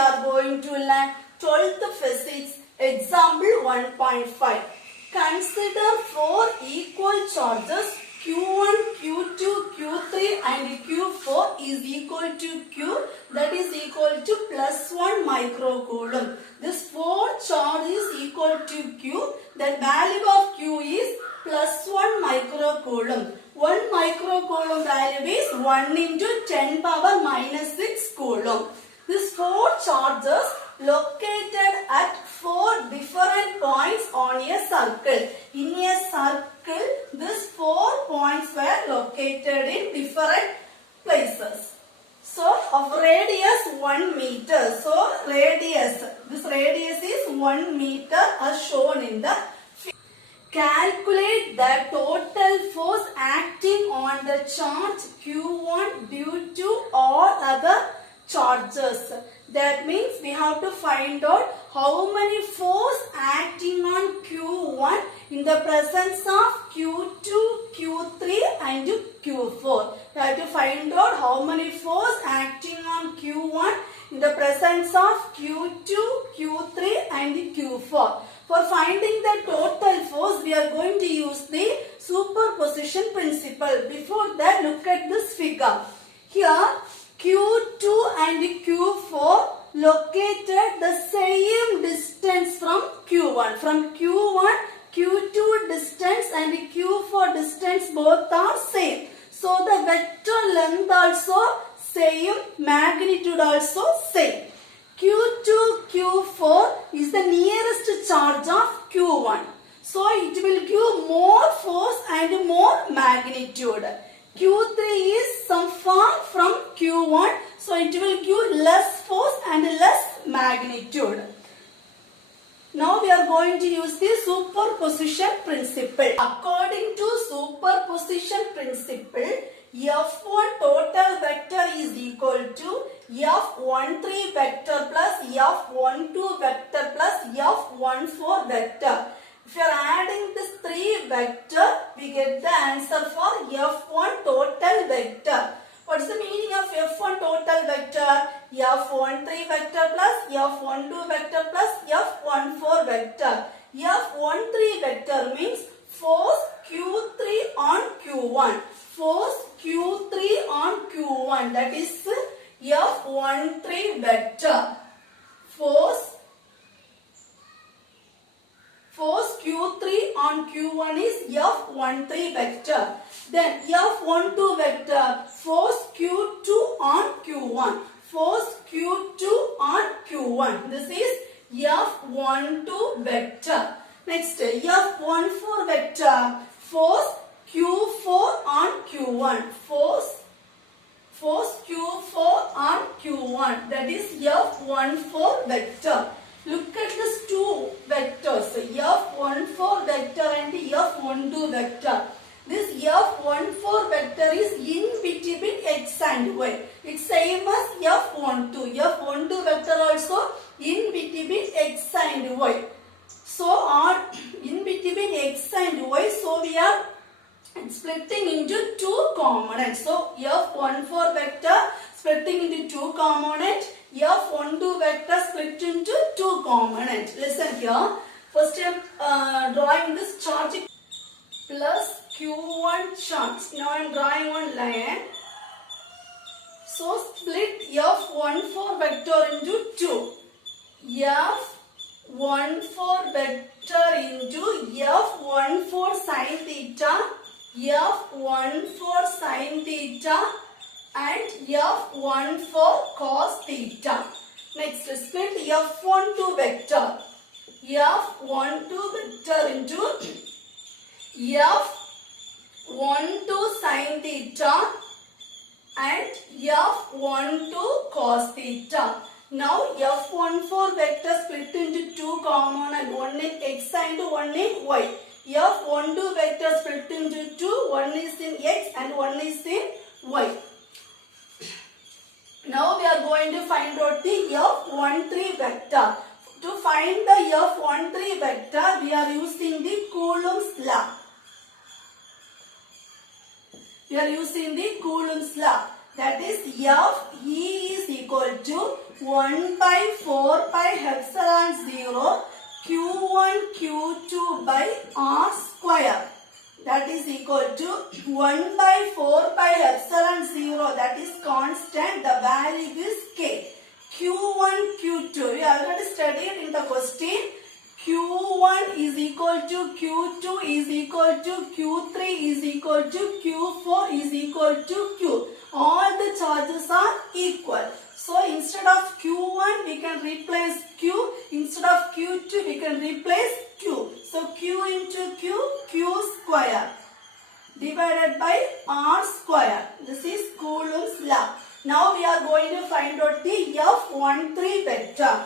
are going to learn 12th physics example 1.5. Consider four equal charges Q1, Q2, Q3 and Q4 is equal to Q, that is equal to plus 1 microcoulomb. This four charge is equal to Q, the value of Q is plus 1 microcoulomb. 1 microcoulomb value is 1 into 10 power minus 6 coulomb. These four charges located at four different points on a circle. In a circle, these 4 points were located in different places. So, of radius 1 meter. So, this radius is 1 meter as shown in the figure. Calculate the total force acting on the charge Q1 due to all other charges. That means we have to find out how many force acting on Q1 in the presence of Q2, Q3 and Q4. We have to find out how many force acting on Q1 in the presence of Q2, Q3 and Q4. For finding the total force, we are going to use the superposition principle. Before that, look at this figure. Here, Q2 and Q4 located the same distance from Q1. From Q1, Q2 distance and Q4 distance both are same. So the vector length also same, magnitude also same. Q2, Q4 is the nearest charge of Q1. So it will give more force and more magnitude. Q3 is some far from Q1, so it will give less force and less magnitude. Now we are going to use the superposition principle. According to superposition principle, F1 total vector is equal to F13 vector plus F12 vector plus F14 vector. If you are adding this 3 vector, we get the answer for F1 total vector. What is the meaning of F1 total vector? F13 vector plus F12 vector plus F14 vector. F13 vector means force Q3 on Q1. Force Q3 on Q1, that is F13 vector. Force Q3 on Q1 is F13 vector. Then F12 vector, force Q2 on Q1. Force Q2 on Q1. This is F12 vector. Next, F14 vector, force Q4 on Q1. Force Q4 on Q1. That is F14 vector. Look at these two vectors, F14 vector and F12 vector. This F14 vector is in between X and Y. It's same as F12. F12 vector also in between X and Y. So, in between X and Y, so we are splitting into two components. So, F14 vector splitting into two components. F12 vector split into two components. Listen here. First I am drawing this charge plus Q1 charge. Now I am drawing one line. So split F14 vector into two. F14 vector into F14 sin theta, F14 sin theta and F14 cos theta. Next, split F12 vector. F12 vector into F12 sin theta and F12 cos theta. Now F14 vector split into two components, one in X and one in Y. F12 vector split into two, one is in X and one is in Y. Now we are going to find out the F13 vector. To find the F13 vector, we are using the Coulomb's law. We are using the Coulomb's law. That is F E is equal to 1 by 4 pi epsilon 0 Q1 Q2 by R square. That is equal to 1 by 4 pi epsilon 0, that is constant, the value is K. Q1, Q2, we already studied in the question. Q1 is equal to Q2 is equal to Q3 is equal to Q4 is equal to Q. All the charges are equal. So instead of Q1 we can replace Q. Instead of Q2 we can replace Q. So Q into Q, Q square divided by R square. This is Coulomb's law. Now we are going to find out the F13 vector.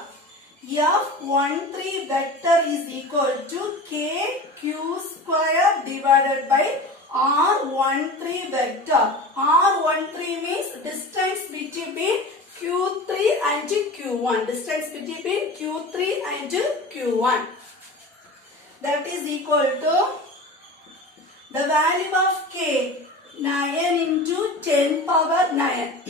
F13 vector is equal to KQ square divided by R13 vector. R13 means distance between Q3 and Q1. Distance between Q3 and Q1. That is equal to the value of K, 9 into 10 power 9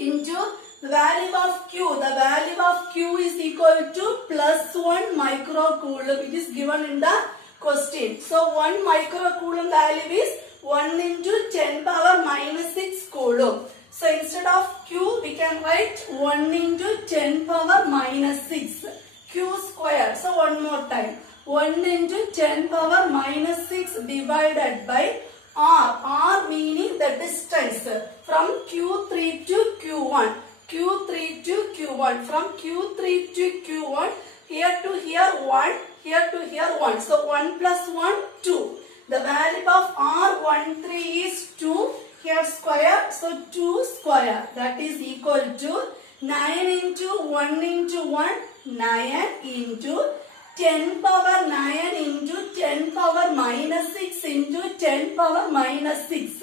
into the value of Q. The value of Q is equal to plus 1 microcoulomb. It is given in the question. So 1 microcoulomb value is 1 into 10 power minus 6 coulomb. So instead of Q we can write 1 into 10 power minus 6 Q square. So one more time. 1 into 10 power minus 6 divided by R. R meaning the distance from Q3 to Q1. Q3 to Q1. From Q3 to Q1, here to here 1, here to here 1. So 1 plus 1, 2. The value of R13 is 2. Here square, so 2 square. That is equal to 9 into 1 into 1, 9 into 10 power 9 into 10 power minus 6 into 10 power minus 6.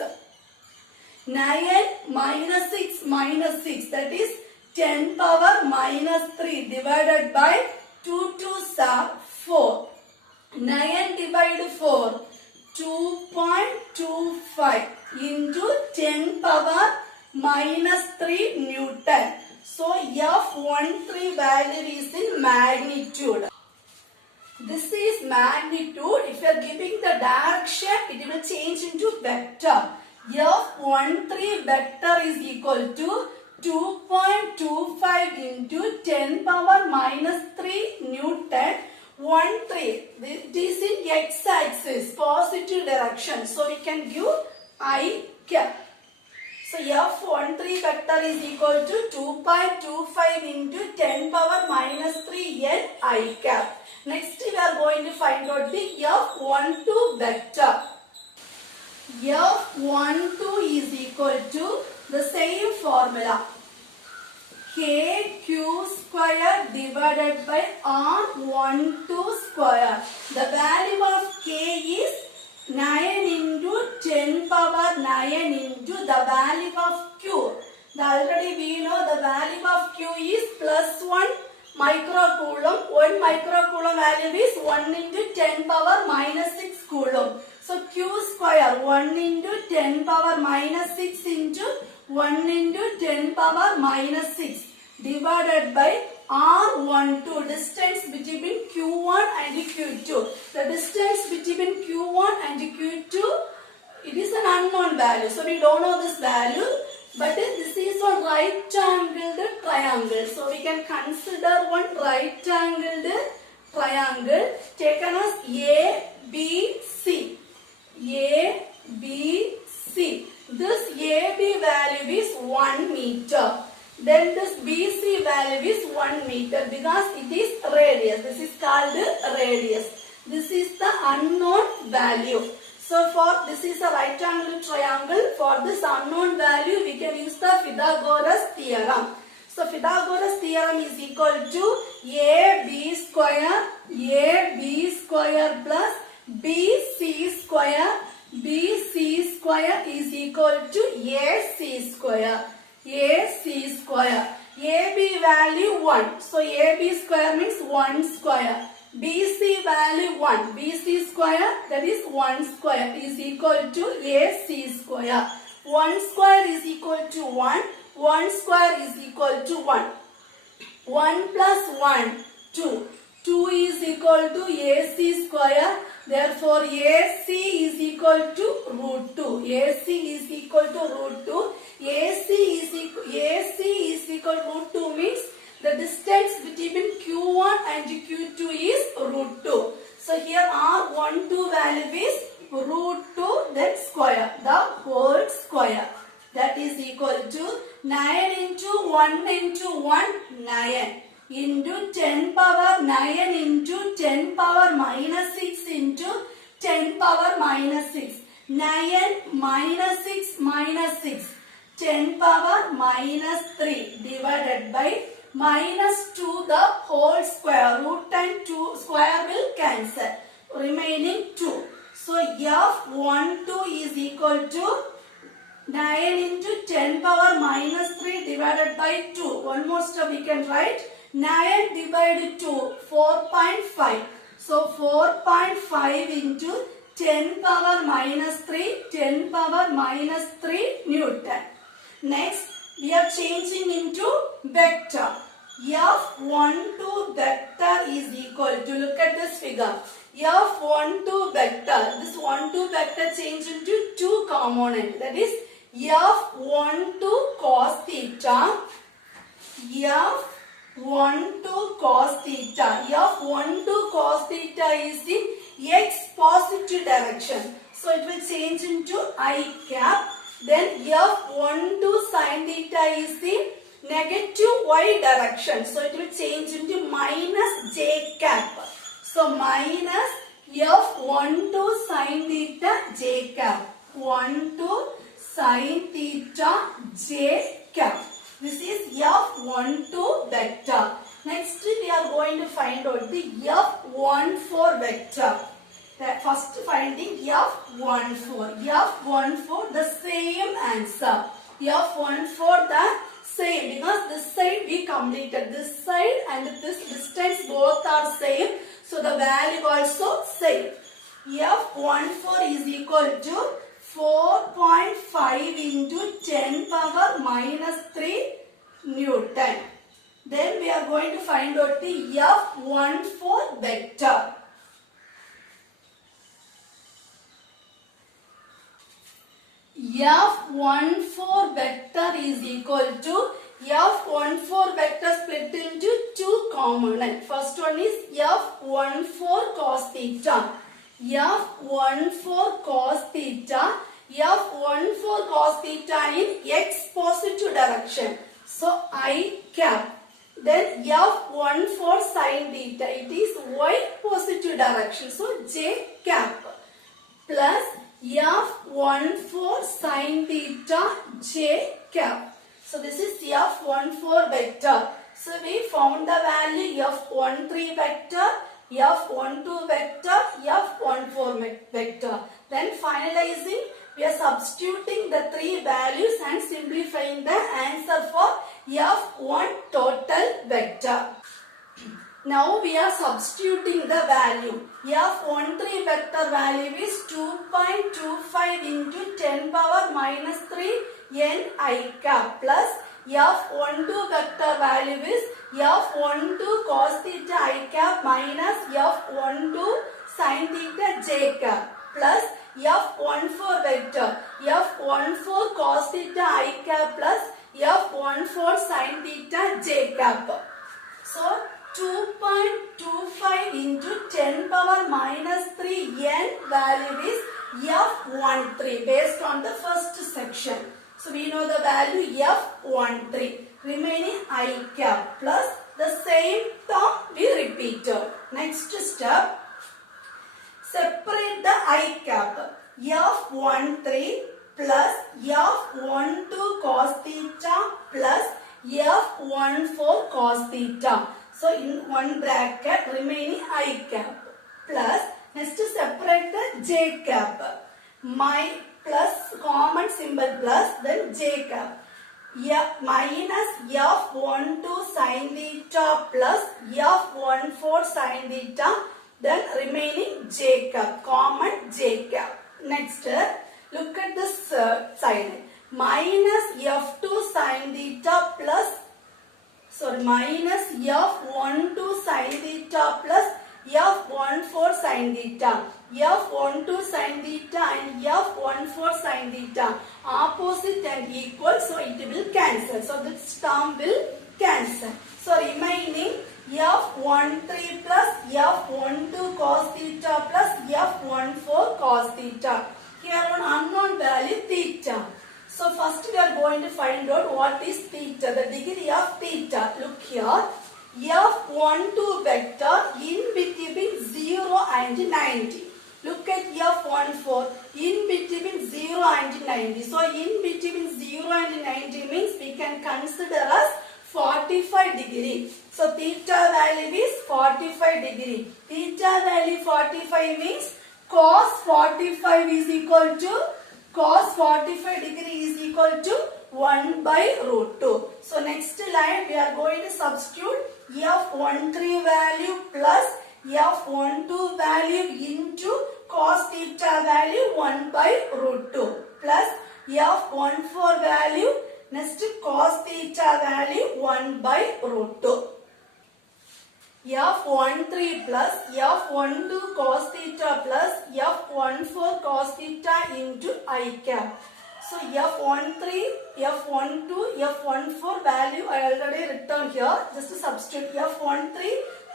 9 minus 6, that is 10 power minus 3 divided by 2 2s are 4. 9 divided 4, 2.25 into 10 power minus 3 Newton. So F13 value is in magnitude. This is magnitude. If you are giving the direction, it will change into vector. F13 vector is equal to 2.25 into 10 power minus 3 Newton. 13. It is in x-axis, positive direction. So we can give I cap. So F13 vector is equal to 2.25 into 10 power minus 3 N I cap. Next we are going to find out the F12 vector. F12 is equal to the same formula. KQ square divided by R12 square. The value of K is 9 into 10 power 9 into the value of Q. Already we know the value of Q is plus 1 microcoulomb. 1 microcoulomb value is 1 into 10 power minus 6 coulomb. So Q square 1 into 10 power minus 6 into 1 into 10 power minus 6 divided by R12, distance between Q1 and Q2. The distance between Q1 and Q2, it is an unknown value. So we don't know this value, but this is a right-angled triangle. So we can consider one right-angled triangle taken as ABC. ABC. This AB value is 1 meter. Then this BC value is 1 meter because it is radius. This is called radius. This is the unknown value. So for this is a right angle triangle. For this unknown value we can use the Pythagoras theorem. So Pythagoras theorem is equal to AB square plus BC square is equal to AC square. AC square. AB value 1. So AB square means 1 square. BC value 1. BC square, that is 1 square, is equal to AC square. 1 square is equal to 1. 1 square is equal to 1. 1 plus 1, 2. 2 is equal to AC square. Therefore, AC is equal to root 2. AC is equal to root 2. AC is equal to root 2 means the distance between Q1 and Q2 is root 2. So, here R12 value is root 2 then square, the whole square. That is equal to 9 into 1 into 1, 9 into 10 power 9 into 10 power minus 6 into 10 power minus 6. 9 minus 6 minus 6. 10 power minus 3 divided by minus 2 the whole square. Root and 2 square will cancel. Remaining 2. So F12 is equal to 9 into 10 power minus 3 divided by 2. One more step we can write. 9 divided 2, 4.5. So 4.5 into 10 power minus 3, 10 power minus 3 Newton. Next, we are changing into vector. F12 vector is equal to, look at this figure. F12 vector, this 12 vector change into two components. That is F12 cos theta, F12 cos theta. F12 cos theta is in x positive direction. So it will change into I cap. Then F12 sin theta is in negative y direction. So it will change into minus j cap. So minus F12 sin theta j cap. 12 sin theta j cap. This is F12 vector. Next we are going to find out the F14 vector. First finding F14. F14 the same answer. F14 the same because this side we completed. This side and this distance both are same. So the value also same. F14 is equal to 4.5 into 10 power minus 3 Newton. Then we are going to find out the F14 vector. F14 vector is equal to F14 vector split into two components. First one is F14 cos theta. F14 cos theta. F14 cos theta in x positive direction. So I cap. Then F14 sin theta. It is y positive direction. So j cap. Plus F14 sin theta j cap. So this is F14 vector. So we found the value F13 vector, F12 vector, F14 vector. Then finalizing, we are substituting the three values and simplifying the answer for F1 total vector. Now we are substituting the value. F13 vector value is 2.25 into 10 power minus 3 n I cap plus F12 vector value is F12 cos theta I cap minus F12 sin theta j cap plus F14 vector F14 cos theta I cap plus F14 sin theta j cap. So 2.25 into 10 power minus 3 n value is F13 based on the first section. So we know the value F13. Remaining I cap plus the same term we repeated. Next step, separate the I cap. F13 plus F12 cos theta plus F14 cos theta. So in one bracket remaining I cap plus next to separate the j cap. My plus common symbol plus then j cap. Minus F12 sin theta plus F14 sin theta, then remaining j cap, common j cap. Next, look at this side. Minus F2 sin theta plus So minus F12 sin theta plus F14 sin theta. F12 sin theta and F14 sin theta. Opposite and equal, so it will cancel. So this term will cancel. So remaining F13 plus F12 cos theta plus F14 cos theta. Here one unknown value theta. So first we are going to find out what is theta, the degree of theta. Look here, F12 vector in between 0 and 90. Look at F14 in between 0 and 90. So in between 0 and 90 means we can consider as 45 degree. So theta value is 45 degree. Theta value 45 means cos 45 is equal to cos 45 degree is equal to 1 by root 2. So next line we are going to substitute F13 value plus F12 value into cos theta value 1 by root 2 plus F14 value next cos theta value 1 by root 2. F13 plus F12 cos theta plus F14 cos theta into I cap. So F13, F12, F14 value I already written here. Just to substitute F13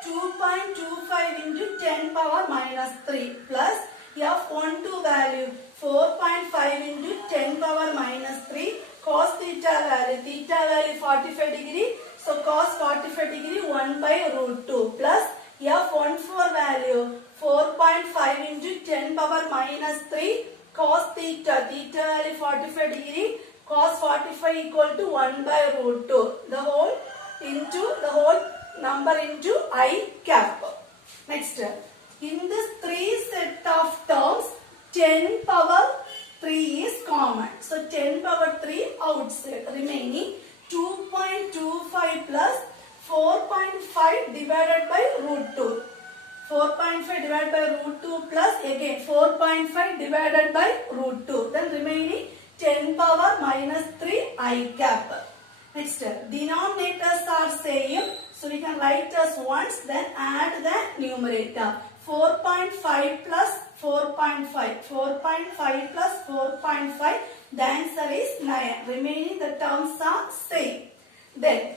2.25 into 10 power minus 3 plus F12 value 4.5 into 10 power minus 3 cos theta value 45 degree. So cos 45 degree 1 by root 2 plus F14 value 4.5 into 10 power minus 3 cos theta value 45 degree cos 45 equal to 1 by root 2. The whole number into I cap. Next, in this 3 set of terms 10 power 3 is common. So 10 power 3 outside, remaining 2.25 plus 4.5 divided by root 2. 4.5 divided by root 2 plus again 4.5 divided by root 2. Then remaining 10 power minus 3 I cap. Next, denominators are same. So we can write as once, then add the numerator. 4.5 plus 4.5. 4.5 plus 4.5. The answer is 9. Remaining the terms are same. Then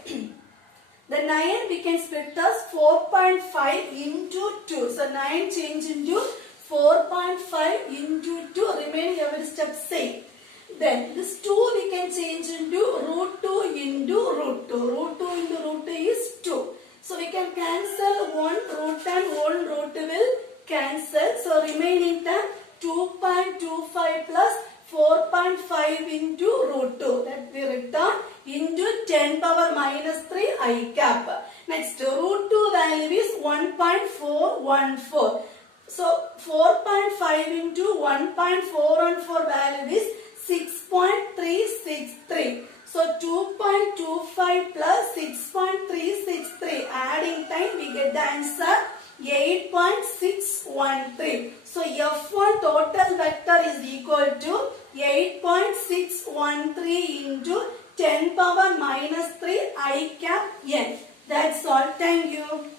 the 9 we can split as 4.5 into 2. So 9 change into 4.5 into 2. Remaining every step same. Then this 2 we can change into root 2 into root 2. Root 2 into root 2 is 2. So we can cancel one root and one root will cancel. So remaining term 2.25 plus 4.5 into root 2. That we return into 10 power minus 3 I cap. Next, root 2 value is 1.414. So 4.5 into 1.414 value is 6.363. So 2.25 plus 6.363. Adding time we get the answer 8.613. So F1 total vector is equal to 8.613 into 10 power minus 3 I cap n. That's all. Thank you.